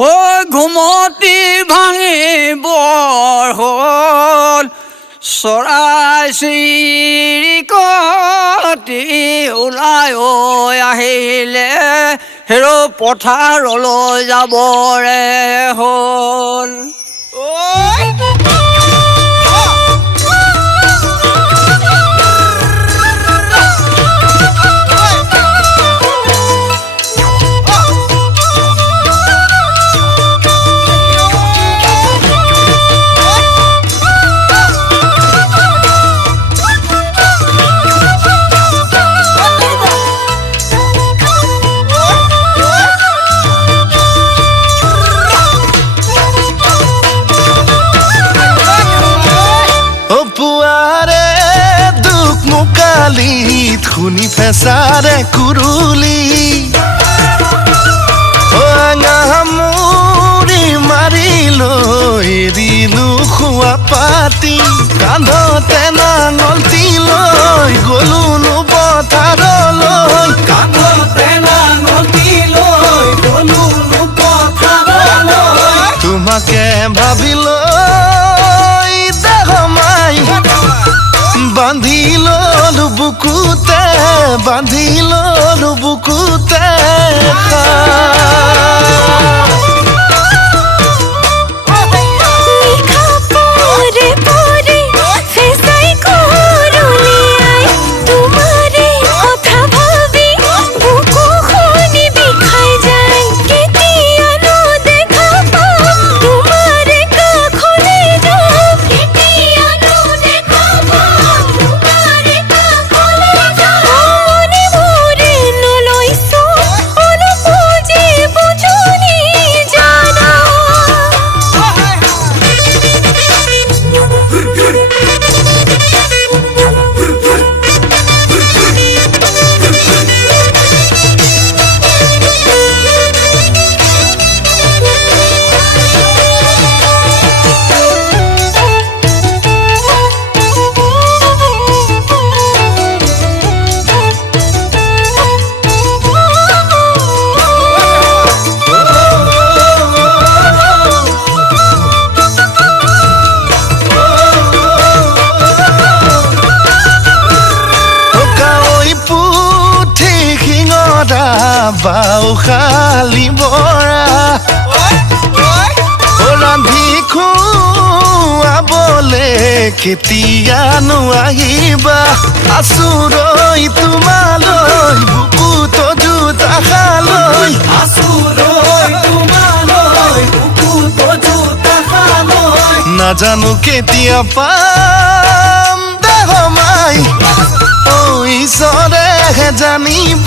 ঐ ঘুমতি ভাঙিবৰ হ'ল চৰাই চিৰিকটি ওলাই আহিলে হেৰ' পথাৰলৈ যাবৰে হ'ল শুনি ফেঁচাৰে কুৰুলি আঙামুৰি মাৰিলৈ এৰিলো খোৱা পাতি কান্ধতে নাঙলটি লৈ গলোনো পথাৰলৈ তোমাকে ভাবিলৈ দেহমাই বান্ধি ললো বুকুতে বান্ধি ললো বুকুতে বাউখালি বৰা ৰান্ধি খুৱাবলে কেতিয়ানো আহিবা আছুৰৈ তোমালৈ বুকুত জোতা খালৈ নাজানো কেতিয়া পাম দেহমাই ঈশ্বৰে জানিব